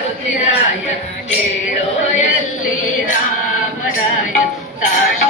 Marutiraya ಹೇಳೋಯಲ್ಲಿ Ramaraya ಸಾಶ